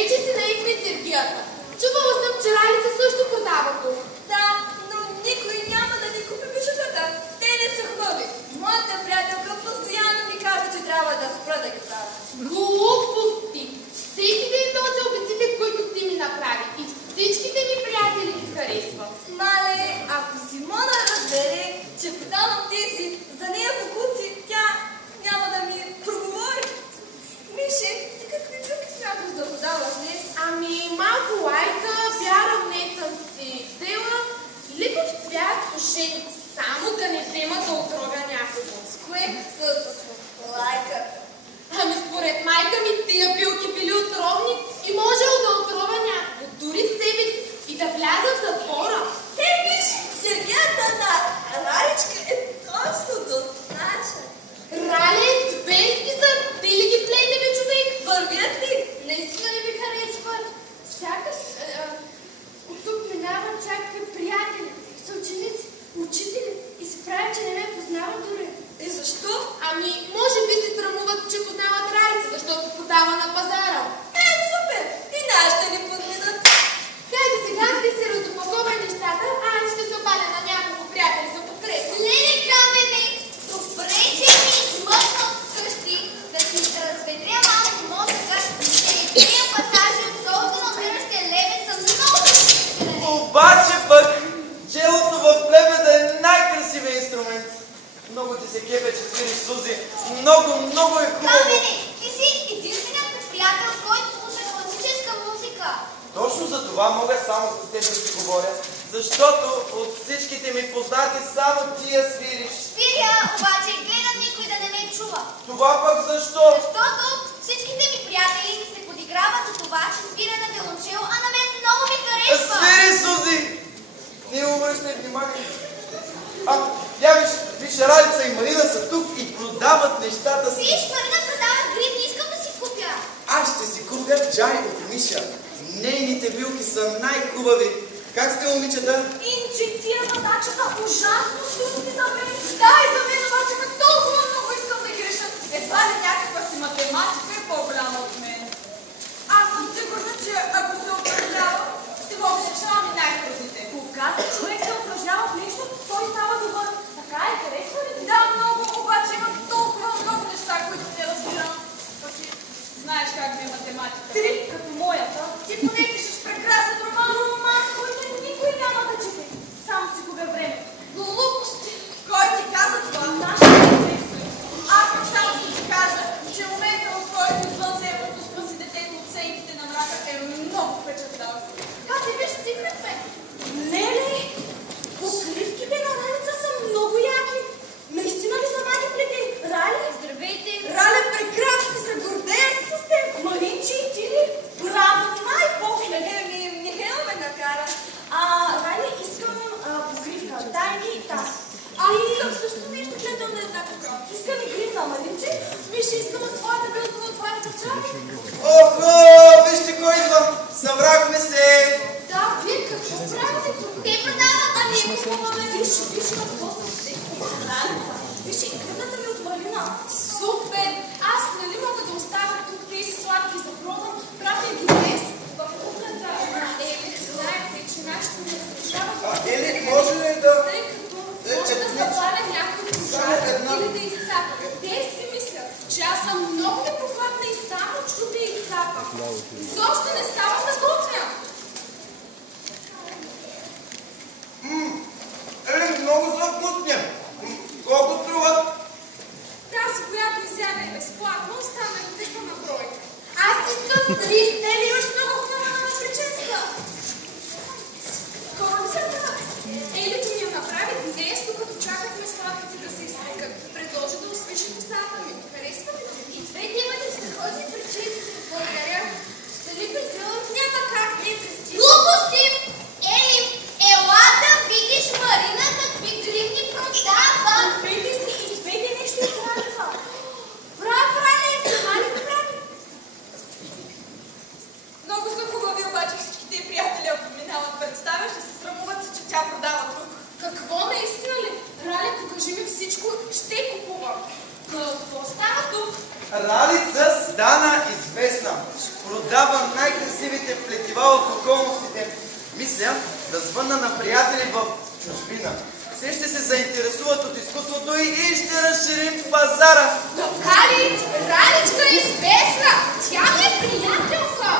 Вече си наивна Сергията. Чувала съм, че Ралица също продава тук. Да, но никой няма да ни купи бижутата. Те не са хубави. Моята приятелка постоянно ми казва, че трябва да спра да ги правя. Глупости! Всеки ден този обиците, които ти ми направи. И всичките ми приятели ги харесват. Мале, ако Симона разбере, че подавам тези за нея покуци, тя няма да ми проговори. Мише, ти какви други смяташ да подаваш днес? Ами, малко лайка, бяра внет съм си взела, липов цвят, сушен, само да не взема да отровя някого. С кое? С лайка. Ами според майка ми тия билки били отровни и можел да отровя някого, дори себе си и да вляза в затвора. Виж, Сергията на Раличка е точно до наша. Рале, зверски са, те ли ги плейте, бе, човек? Вървят ли? Наистина ли ви харесват? Сякаш от тук минават всякакви приятели, съученици, учители и се правят, че не ме познават дори. И защо? Ами, може би се срамуват, че познават Ралица, защото подава на пазара. Супер! И нас ще ни подминат. Хайде сега ти си разопаковай нещата, а аз ще се обадя на няколко приятели за подкрепа. Леле, Камене, добре, че ми измъкна от къщи да си разведря малко мозъка и ще ни пия пасажен солта на гръмския лебед съм много впечатлен. Обаче пък, челото в лебеда е най-красивият инструмент. Много ти се кепе, че свириш, Сузи. Много е хубаво. Камене, ти си единственият ми приятел, който слуша класическа музика. Точно за това мога само с теб да си говоря, защото от всичките ми познати само ти я свириш. Свиря, обаче гледам никой да не ме чува. Това пък защо? Защото всичките ми приятели ми се подиграват за това, че свиря на виолончел, а на мен много ми харесва. Свири, Сузи! Не обръщай внимание. Я виж, Ралица и Марина са тук и продават нещата си. Виж, Марина продава гривни, искам да си купя. Аз ще си купя чай от Миша. Нейните вилки са най-хубави. Как сте, момичета? Инче, тия задача са ужасно трудни за мен. Да, и за мен обаче толкова много искам да ги реша. Едва ли някаква си математика е по-голяма от мен. Аз съм сигурна, че ако се упражнява, ще мога да решавам и най-трудните. Когато човек се упражнява в нещо, той става добър. Така е, харесва ли? Да, много, обаче има толкова много неща, които не разбирам. Знаеш как ми е математика. Три, като моята. Ти поне пишеш прекрасен роман, който никой няма да чете. Само си губя време. Глупости! Кой ти каза това? Нашите сестри. Аз пък само ще ти кажа, че момента, в който извънземното спаси детето от сенките на мрака, е много впечатляващ. Как ти виж, стигнахме? Леле, покривките на Ралица са много яки. Наистина ли са маги плети? Рали? Здравейте! Рале, прекрасни са, гордея се с теб. Маринче и ти ли? Браво, най-после. Михаил ме накара. Рали, искам покривка. Дай ми и тази. Искам също нещо гледам на една кука. Искам и гривна, Маринче. Миша, искам от твоята билкова, от твоята чай. Охо, вижте кой идва. Събрахме се. Да, вие какво правите тук? Те продават, а ние купуваме. Виж какво съм се Ралица. Виж, и гривната ми от Марина. Супер! Аз нали мога да оставя тук тези сладки за пробвам, правя ги днес в кухнята. Знаете, че нашето не разрешава. Или може ли да... Тъй като може да запаля някой пожар или да изцапа. Те си мислят, че аз съм много непохватна и само чудя и цапа. Изобщо не ставам да готвя. Много са вкусни. Колко струват? Тази, която изяда е безплатно, останалите са на брой. Аз искам 3. Те ли имаш много хубава прическа? Скоро ли се прави? Елито ми я направи днес, докато чакахме сладките да се изпекат. Предложи да освежи косата ми. Харесва ли? И двете имате страхотни прически. Благодаря. Дали призила? Няма как не прести. Глупости! Ели, ела да видиш Марина какви гривни продава. Двете си и двете нещо израства. Браво, Рале, сама ли го прави? Много са хубави, обаче всичките й приятели, ако минават, представяш и се срамуват се, че тя продава тук. Какво наистина ли? Рале, покажи ми всичко, ще купувам. Какво става тук? Ралица стана известна. Продава най-красивите плетива в околностите. Мисля да звънна на приятели в чужбина. Все ще се заинтересуват от изкуството и ще разширим пазара. Но Раличка е известна. Тя ми е приятелка.